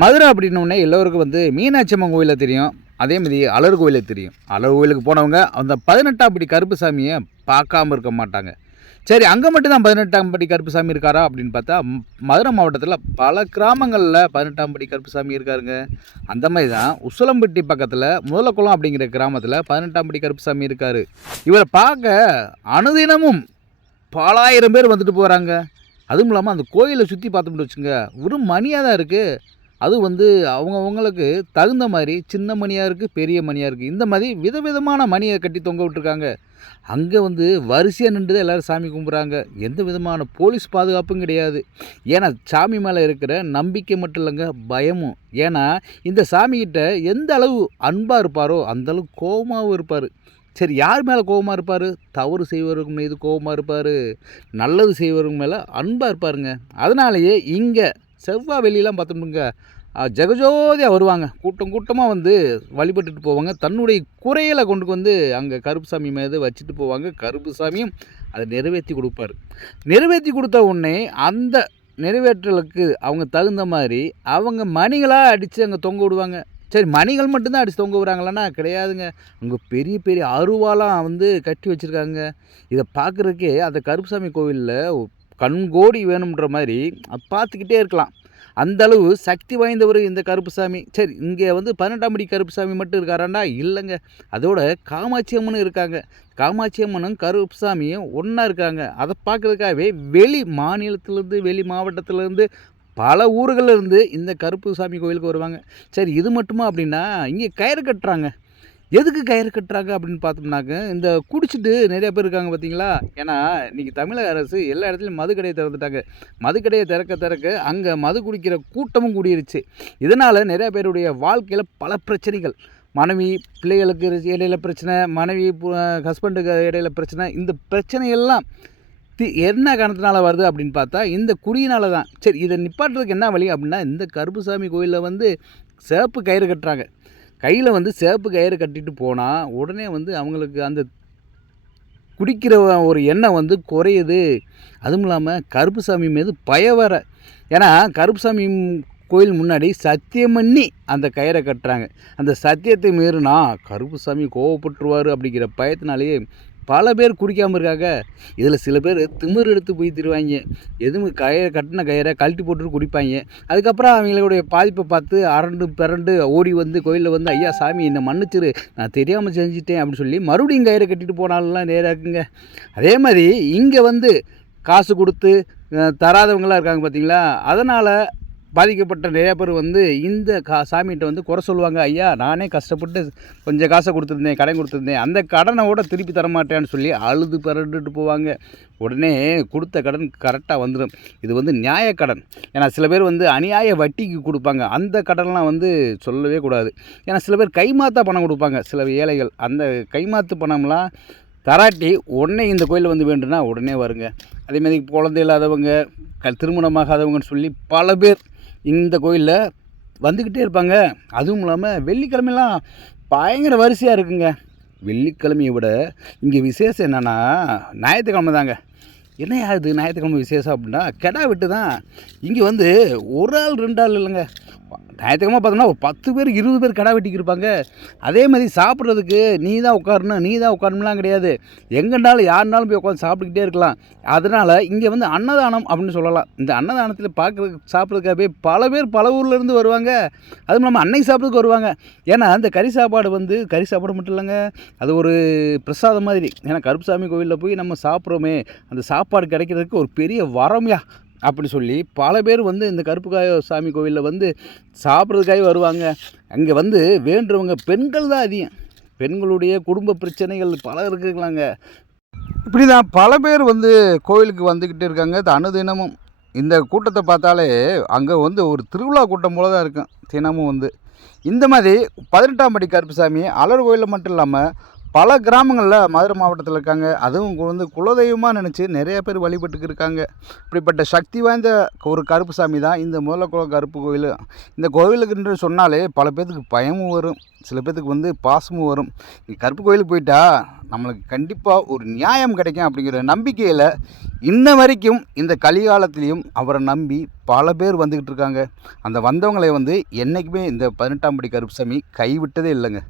மதுரை அப்படின்னோடனே எல்லோருக்கும் வந்து மீனாட்சி அம்மன் கோயிலை தெரியும். அதே மாதிரி அலர் கோயிலை தெரியும். அலர் கோயிலுக்கு போனவங்க அந்த பதினெட்டாம் படி கருப்புசாமியை பார்க்காம இருக்க மாட்டாங்க. சரி அங்கே மட்டும்தான் பதினெட்டாம் படி கருப்புசாமி இருக்காரா அப்படின்னு பார்த்தா மதுரை மாவட்டத்தில் பல கிராமங்களில் பதினெட்டாம் படி கருப்புசாமி இருக்காருங்க. அந்த மாதிரி தான் உசலம்பட்டி பக்கத்தில் முதலக்குளம் அப்படிங்கிற கிராமத்தில் பதினெட்டாம் படி கருப்புசாமி இருக்கார். இவரை பார்க்க அனுதினமும் பலாயிரம் பேர் வந்துட்டு போகிறாங்க அதுவும் இல்லாமல் அந்த கோயிலை சுற்றி பார்த்தோம்னு வச்சுங்க வெறும் மணியாக தான் இருக்குது அது வந்து அவங்கவுங்களுக்கு தகுந்த மாதிரி சின்ன மணியாக இருக்குது பெரிய மணியாக இருக்குது இந்த மாதிரி விதவிதமான மணியை கட்டி தொங்க விட்டுருக்காங்க. அங்கே வந்து வரிசையாக நின்று தான் எல்லோரும் சாமி கும்பிட்றாங்க. எந்த விதமான போலீஸ் பாதுகாப்பும் கிடையாது. ஏன்னா சாமி மேலே இருக்கிற நம்பிக்கை மட்டும் இல்லைங்க பயமும். ஏன்னா இந்த சாமிகிட்ட எந்த அளவு அன்பாக இருப்பாரோ அந்தளவு கோபமாகவும் இருப்பார். சரி யார் மேலே கோபமாக இருப்பார்? தவறு செய்வருக்கு மீது கோபமாக இருப்பார். நல்லது செய்வருக்கு மேலே அன்பாக இருப்பாருங்க. அதனாலேயே இங்கே செவ்வாய் வெளியெலாம் பார்த்தோம்னுங்க ஜெகஜோதியாக வருவாங்க. கூட்டம் கூட்டமாக வந்து வழிபட்டுட்டு போவாங்க. தன்னுடைய குறையில் கொண்டு வந்து அங்கே கருப்புசாமி மீது வச்சுட்டு போவாங்க. கருப்புசாமியும் அதை நிறைவேற்றி கொடுப்பாரு. நிறைவேற்றி கொடுத்த உடனே அந்த நிறைவேற்றலுக்கு அவங்க தகுந்த மாதிரி அவங்க மணிகளாக அடித்து அங்கே தொங்க விடுவாங்க. சரி மணிகள் மட்டும்தான் அடித்து தொங்க விடுறாங்களான்னா கிடையாதுங்க. அங்கே பெரிய பெரிய அருவாலாம் வந்து கட்டி வச்சுருக்காங்க. இதை பார்க்குறதுக்கே அந்த கருப்புசாமி கோவிலில் கண்கோடி வேணுன்ற மாதிரி பார்த்துக்கிட்டே இருக்கலாம். அந்த அளவு சக்தி வாய்ந்தவர் இந்த கருப்புசாமி. சரி இங்கே வந்து பன்னெண்டாம் படி கருப்புசாமி மட்டும் இருக்காராண்டா? இல்லைங்க. அதோட காமாட்சி அம்மனும் இருக்காங்க. காமாட்சி அம்மனும் கருப்புசாமியும் ஒன்றா இருக்காங்க. அதை பார்க்குறதுக்காகவே வெளி மாநிலத்திலேருந்து வெளி மாவட்டத்திலேருந்து பல ஊர்களிலிருந்து இந்த கருப்புசாமி கோயிலுக்கு வருவாங்க. சரி இது மட்டுமா அப்படின்னா இங்கே கயிறு கட்டுறாங்க. எதுக்கு கயிறு கட்டுறாங்க அப்படின்னு பார்த்தோம்னாக்க இந்த குடிச்சிட்டு நிறைய பேர் இருக்காங்க பார்த்தீங்களா? ஏன்னா இன்றைக்கி தமிழக அரசு எல்லா இடத்துலையும் மதுக்கடையை திறந்துட்டாங்க. மதுக்கடையை திறக்க திறக்க அங்கே மது குடிக்கிற கூட்டமும் கூடிருச்சு. இதனால் நிறைய பேருடைய வாழ்க்கையில் பல பிரச்சனைகள். மனைவி பிள்ளைகளுக்கு இடையில பிரச்சனை மனைவி ஹஸ்பண்டுக்கு இடையில பிரச்சனை இந்த பிரச்சனையெல்லாம் தி என்ன காரணத்தினால வருது அப்படின்னு பார்த்தா இந்த குடியினால தான். சரி இதை நிப்பாட்டுறதுக்கு என்ன வழி அப்படின்னா இந்த கருப்புசாமி கோயிலில் வந்து சிறப்பு கயிறு கட்டுறாங்க. கையில் வந்து சேப்பு கயிறு கட்டிட்டு போனால் உடனே வந்து அவங்களுக்கு அந்த குடிக்கிற ஒரு எண்ணம் வந்து குறையுது. அதுவும் இல்லாமல் கருப்புசாமி மீது பய வர ஏன்னா கருப்புசாமி கோயில் முன்னாடி சத்தியம் பண்ணி அந்த கயிறை கட்டுறாங்க. அந்த சத்தியத்தை மீறினா கருப்புசாமி கோவப்பட்டுருவார் அப்படிங்கிற பயத்தினாலேயே பல பேர் குடிக்காமல் இருக்காங்க. இதில் சில பேர் திமிர் எடுத்து போய் தருவாங்க. எதுவும் கயிறை கட்டின கயிறை கழட்டி போட்டு குடிப்பாங்க. அதுக்கப்புறம் அவங்களுடைய பாதிப்பை பார்த்து அரண்டு பிறண்டு ஓடி வந்து கோயிலில் வந்து ஐயா சாமி என்னை மன்னிச்சிரு. நான் தெரியாமல் செஞ்சுட்டேன் அப்படின்னு சொல்லி மறுபடியும் கயிறை கட்டிட்டு போனாலாம் நேராக இருக்குங்க. அதே மாதிரி இங்கே வந்து காசு கொடுத்து தராதவங்களாம் இருக்காங்க பார்த்தீங்களா அதனால் பாதிக்கப்பட்ட நிறையா பேர் வந்து இந்த கா சாமிகிட்ட வந்து குறை சொல்லுவாங்க. ஐயா நானே கஷ்டப்பட்டு கொஞ்சம் காசை கொடுத்துருந்தேன் கடன் கொடுத்துருந்தேன். அந்த கடனை கூட திருப்பி தர மாட்டேன்னு சொல்லி அழுது பிறண்டுட்டு போவாங்க. உடனே கொடுத்த கடன் கரெக்டாக வந்துடும் இது வந்து நியாயக்கடன் ஏன்னா சில பேர் வந்து அநியாய வட்டிக்கு கொடுப்பாங்க. அந்த கடன்லாம் வந்து சொல்லவே கூடாது. ஏன்னா சில பேர் கைமாத்தா பணம் கொடுப்பாங்க. சில ஏழைகள் அந்த கைமாத்து பணம்லாம் தராட்டி உடனே இந்த கோயிலில் வந்து வேண்டுனா உடனே வருங்க. அதேமாதிரி குழந்தை இல்லாதவங்க க திருமணமாகாதவங்கன்னு சொல்லி பல பேர் இந்த கோயிலில் வந்துக்கிட்டே இருப்பாங்க. அதுவும் இல்லாமல் வெள்ளிக்கிழமைலாம் பயங்கர வரிசையாக இருக்குங்க. வெள்ளிக்கிழமையை விட இங்கே விசேஷம் என்னென்னா ஞாயிற்றுக்கிழமை தாங்க. என்ன ஆகுது ஞாயிற்றுக்கிழமை விசேஷம் அப்படின்னா கெடா விட்டு தான் இங்கே வந்து ஒரு ஆள் ரெண்டு ஆள் இல்லைங்க. ஞாயிற்றுக்கிழமை பார்த்தோம்னா ஒரு பத்து பேர் இருபது பேர் கடை வெட்டிக்கு இருப்பாங்க அதே மாதிரி சாப்பிட்றதுக்கு நீ தான் உட்காரணும் நீ தான் உட்காரணும்லாம் கிடையாது. எங்கேனாலும் யாருனாலும் போய் உட்காந்து சாப்பிட்டுக்கிட்டே இருக்கலாம். அதனால் இங்கே வந்து அன்னதானம் அப்படின்னு சொல்லலாம். இந்த அன்னதானத்தில் பார்க்குறதுக்கு சாப்பிட்றதுக்காகவே பல பேர் பல ஊர்லேருந்து வருவாங்க. அதுவும் இல்லாமல் அன்னைக்கு சாப்பிட்றதுக்கு வருவாங்க. ஏன்னா அந்த கறி சாப்பாடு வந்து கறி சாப்பாடு மட்டும் இல்லைங்க. அது ஒரு பிரசாதம் மாதிரி. ஏன்னா கருப்புசாமி கோவிலில் போய் நம்ம சாப்பிட்றோமே. அந்த சாப்பாடு கிடைக்கிறதுக்கு ஒரு பெரிய வரம்யா. அப்படி சொல்லி பல பேர் வந்து இந்த கருப்புக்காய சாமி கோவிலில் வந்து சாப்பிட்றதுக்காக வருவாங்க. அங்கே வந்து வேண்டுறவங்க பெண்கள் தான் அதிகம். பெண்களுடைய குடும்ப பிரச்சனைகள் பல இருக்குங்களாங்க. இப்படி தான் பல பேர் வந்து கோயிலுக்கு வந்துக்கிட்டு இருக்காங்க. இது அனுதினமும். இந்த கூட்டத்தை பார்த்தாலே அங்கே வந்து ஒரு திருவிழா கூட்டம் போல தான் இருக்கும் தினமும் வந்து. இந்த மாதிரி பதினெட்டாம் படி கருப்புசாமி அலர் கோயிலில் மட்டும் இல்லாமல் பல கிராமங்களில் மதுரை மாவட்டத்தில் இருக்காங்க. அதுவும் வந்து குலதெய்வமாக நினச்சி நிறைய பேர் வழிபட்டுக்கு இருக்காங்க. இப்படிப்பட்ட சக்தி வாய்ந்த ஒரு கருப்பு சாமி தான் இந்த மூலக்குளம் கருப்பு கோயில். இந்த கோவிலுக்குன்று சொன்னாலே பல பேர்த்துக்கு பயமும் வரும். சில பேர்த்துக்கு வந்து பாசமும் வரும். இந்த கருப்பு கோயிலுக்கு போயிட்டா நம்மளுக்கு கண்டிப்பாக ஒரு நியாயம் கிடைக்கும் அப்படிங்கிற நம்பிக்கையில் இன்ன வரைக்கும் இந்த கலிகாலத்திலையும் அவரை நம்பி பல பேர் வந்துக்கிட்டு இருக்காங்க. அந்த வந்தவங்களை வந்து என்றைக்குமே இந்த பதினெட்டாம் படி கருப்புசாமி கைவிட்டதே இல்லைங்க.